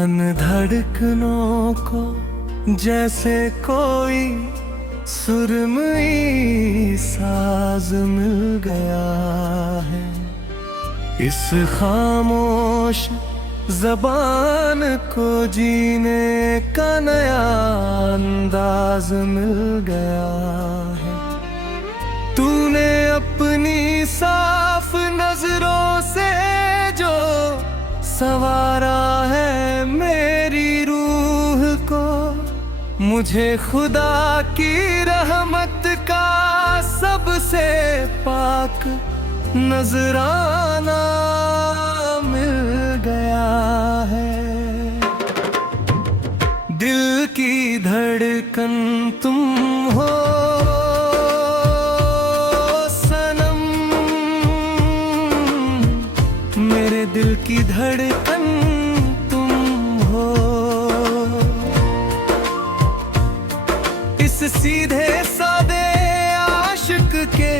कान धड़कनों को जैसे कोई सुरमई साज मिल गया है। इस खामोश ज़बान को जीने का नया अंदाज मिल गया है। तूने अपनी साफ नजरों से जो संवारा है मेरी रूह को, मुझे खुदा की रहमत का सबसे पाक नजराना मिल गया है। दिल की धड़कन तुम हो सनम, मेरे दिल की धड़कन तुम हो। इस सीधे सादे आशिक के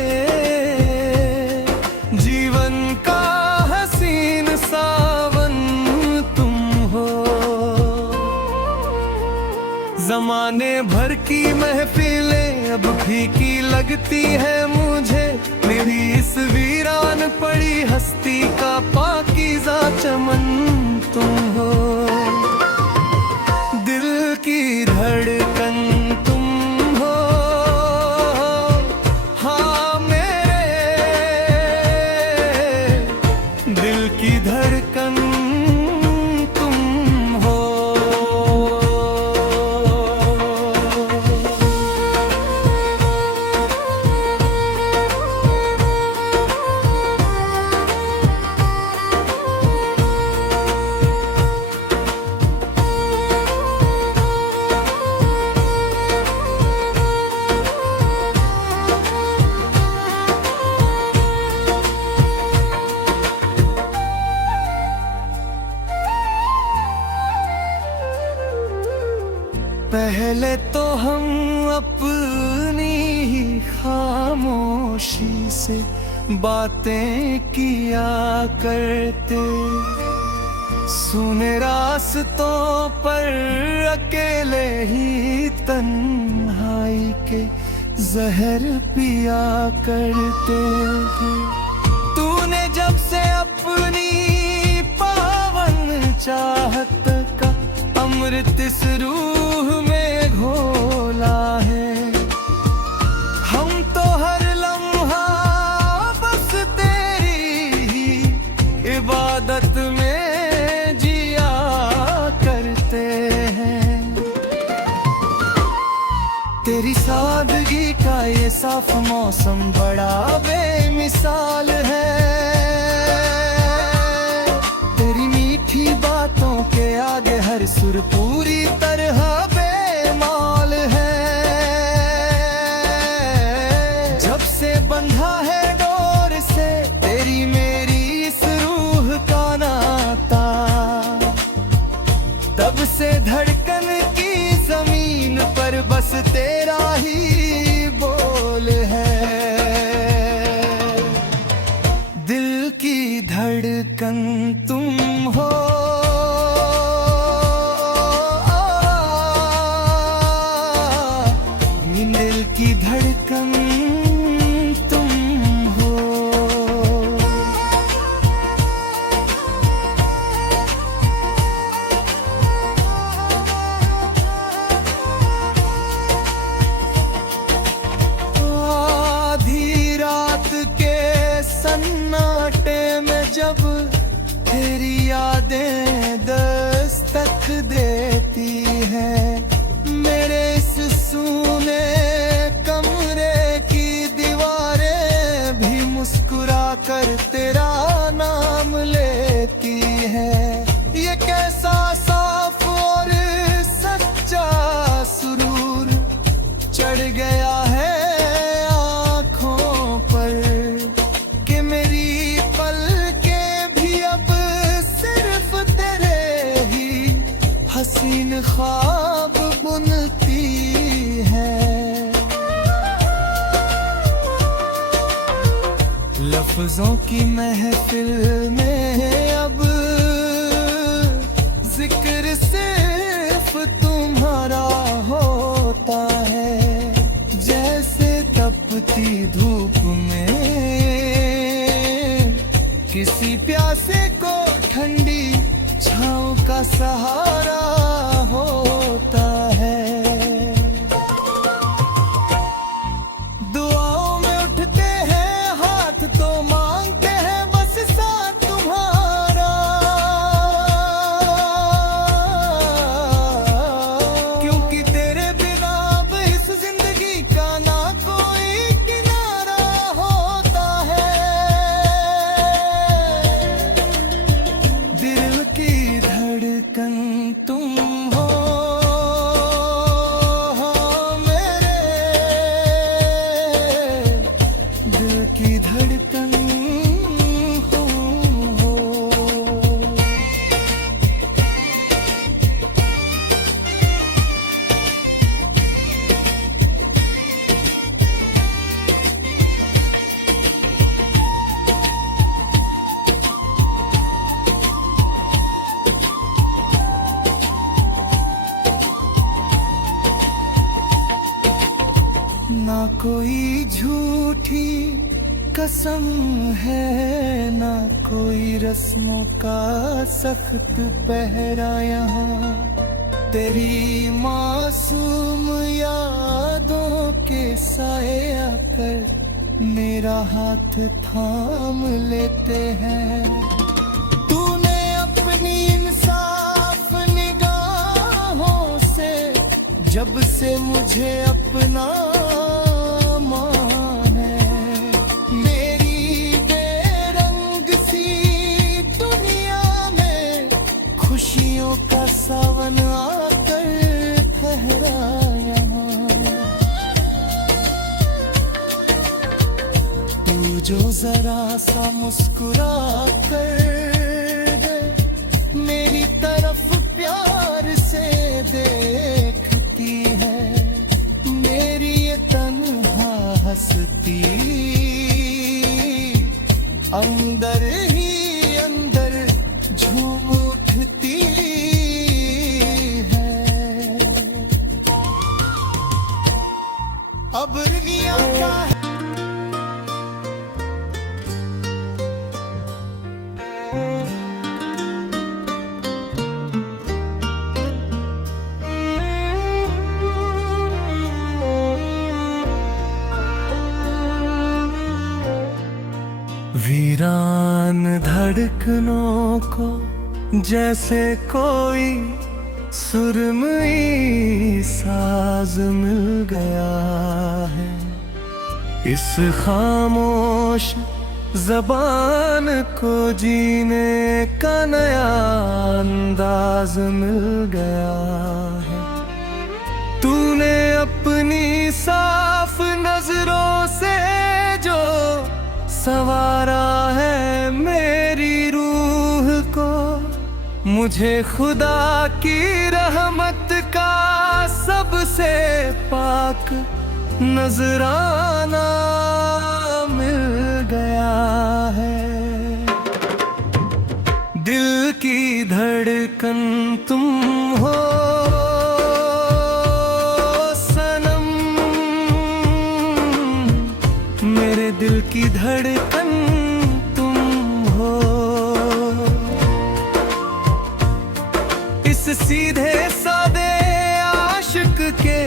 जीवन का हसीन सावन तुम हो। जमाने भर की महफिलें अब फीकी लगती है मुझे, मेरी इस वीरान पड़ी हस्ती का पाकीज़ा चमन तुम हो। दिल की धड़कन तुम हो, हाँ मेरे दिल की धड़कन तुम हो। पहले तो हम अपनी ही खामोशी से बातें किया करते, सुने रास्तों पर अकेले ही तन्हाई के जहर पिया करते। तूने जब से अपनी पावन चाहत का अमृत इस रूह में घोला है, हम तो हर लम्हा बस तेरी ही इबादत में जिया करते हैं। तेरी सादगी का ये साफ मौसम बड़ा बेमिसाल है, तेरी मीठी बातों के आगे हर सुर पूरी तरह बेमाल है। जब से बंधा है डोर से तेरी मेरी इस रूह का नाता, तब से धड़कन की जमीन पर बस तेरा ही बोल है। दिल की धड़कन तुम हो, दिल की धड़कन तुम हो। आधी रात के सन्नाटे में जब तेरी यादें दस्तक देती है, मेरे इस सूने कमरे की दीवारें भी मुस्कुरा कर तेरा नाम लेती है। ये कैसा साफ और सच्चा सुरूर चढ़ गया है आँखों पर, कि मेरी पलकें भी अब सिर्फ तेरे ही हसीन ख्वाब बुनती है। लफ्जों की महफिल में अब जिक्र जलती धूप में किसी प्यासे को ठंडी छाँव का सहारा होता है। दुआओं में उठते हैं हाथ तो मांगते हैं बस साथ तुम्हारा। क्योंकि तेरे बिना अब इस जिंदगी का ना कोई किनारा होता है। दिल की धड़कन तुम हो मेरे, दिल की धड़कन हो। ना कोई झूठी कसम है, ना कोई रस्मों का सख्त पहरा यहाँ। तेरी मासूम यादों के साए आकर मेरा हाथ थाम लेते हैं। तूने अपनी इंसाफ निगाहों से जब से मुझे अपना खुशियों का सावन आकर ठहरा यहाँ। तू जो जरा सा मुस्कुरा कर मेरी तरफ प्यार से देखती है, मेरी ये तन्हा हस्ती अंदर ही अंदर झूम उठती है। अब दुनिया का है वीरान धड़कनों को जैसे कोई सुरमई साज मिल गया है। इस खामोश ज़बान को जीने का नया अंदाज मिल गया है। तूने अपनी साफ नजरों से जो संवारा है मेरी रूह को, मुझे खुदा की रहमत का सबसे पाक नजराना मिल गया है। दिल की धड़कन तुम हो सनम, मेरे दिल की धड़कन तुम हो। इस सीधे सादे आशिक के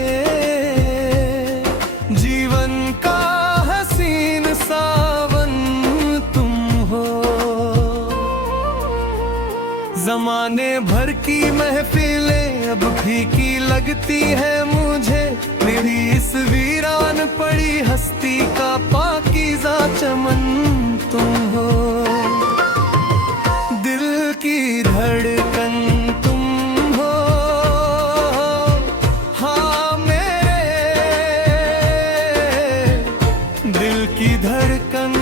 जीवन का हसीन सावन तुम हो। जमाने भर की महफिलें अब फीकी लगती है मुझे, मेरी इस वीरान पड़ी हस्ती का पाकीज़ा चमन तुम हो। दिल की धड़कन तुम हो, हाँ मेरे दिल की धड़कन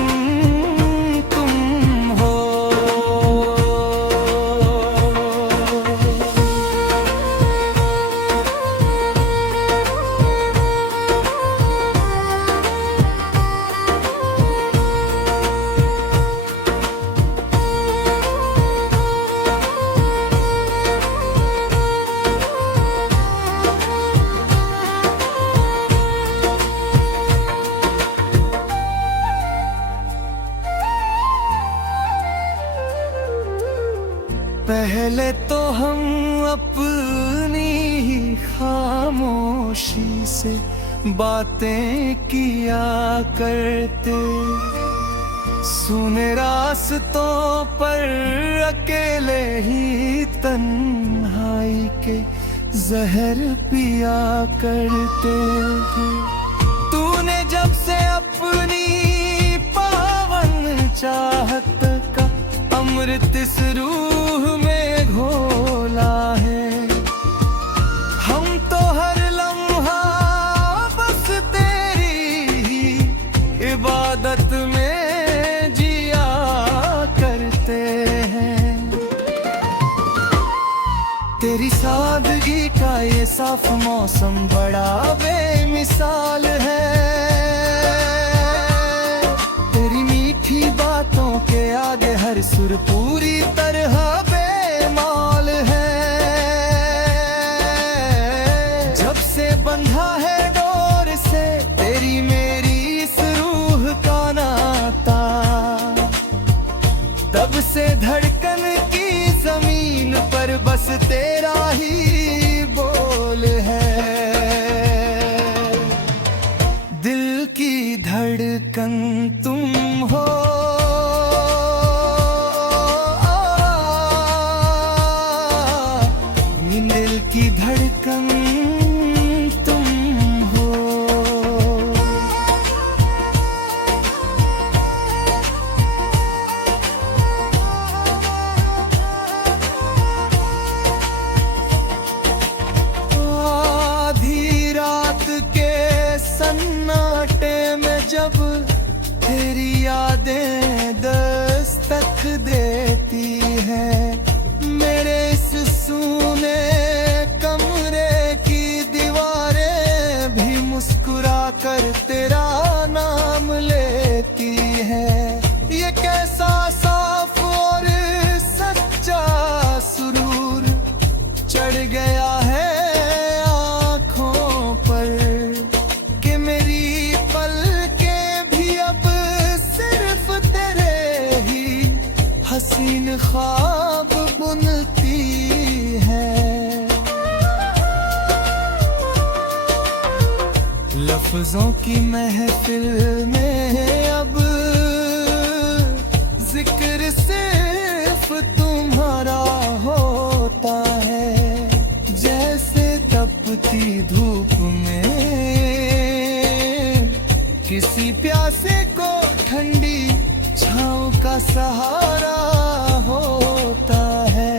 तुम हो। पहले तो हम अपनी ही खामोशी से बातें किया करते, सुने रास्तों पर अकेले ही तन्हाई के जहर पिया करते। तूने जब से अपनी पावन चाहत का अमृत इस रूह में घोला है, हम तो हर लम्हा बस तेरी ही इबादत में जिया करते हैं। तेरी सादगी का ये साफ मौसम बड़ा बेमिसाल है, तेरी मीठी बातों के आगे हर सुर पूरी तरह बेमाल है। जब से बंधा है डोर से तेरी मेरी इस रूह का नाता, तब से धड़कन की जमीन पर बस तेरा ही बोल है। दिल की धड़कन तुम हो, दिल की धड़कन तुम हो। आधी रात के सन्नाटे में जब तेरी यादें दस्तक देती है, मेरे इस सूने कमरे की दीवारें भी मुस्कुरा कर तेरा नाम लेती है। ये कैसा साफ और सच्चा सुरूर चढ़ गया है आँखों पर, कि मेरी पलकें भी अब सिर्फ तेरे ही हसीन ख्वाब बुनती है। लफ्जों की महफिल में अब जिक्र सिर्फ तुम्हारा होता है, जैसे तपती धूप में किसी प्यासे को ठंडी छाँव का सहारा होता है।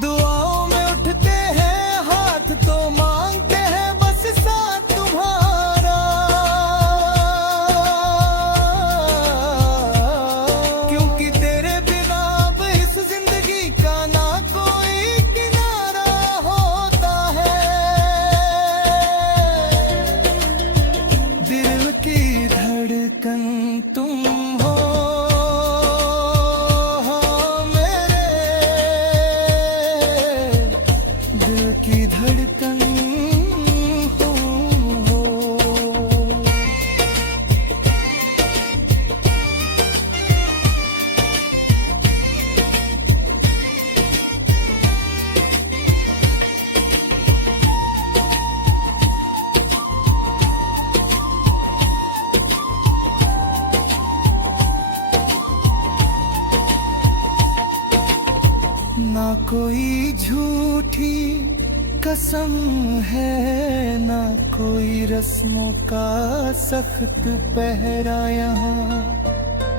दुआओं में उठते हैं हाथ तो मांगते हैं बस साथ तुम्हारा, क्योंकि तेरे बिना अब इस जिंदगी का ना कोई किनारा होता है। दिल की धड़कन तुम हो, दिल की धड़कन हो। ना कोई झूठी कसम है, ना कोई रस्मों का सख्त पहरा यहाँ,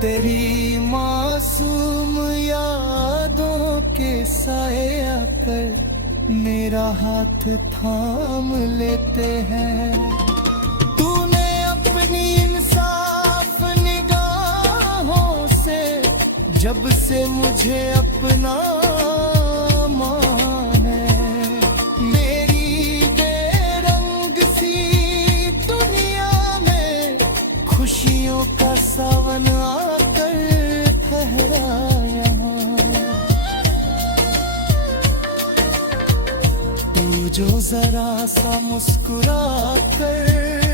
तेरी मासूम यादों के साए आकर मेरा हाथ थाम लेते हैं। तूने अपनी इंसाफ निगाहों से जब से मुझे अपना माने, मेरी बेरंग सी दुनिया में खुशियों का सावन आकर ठहरा यहाँ। तू जो जरा सा मुस्कुरा कर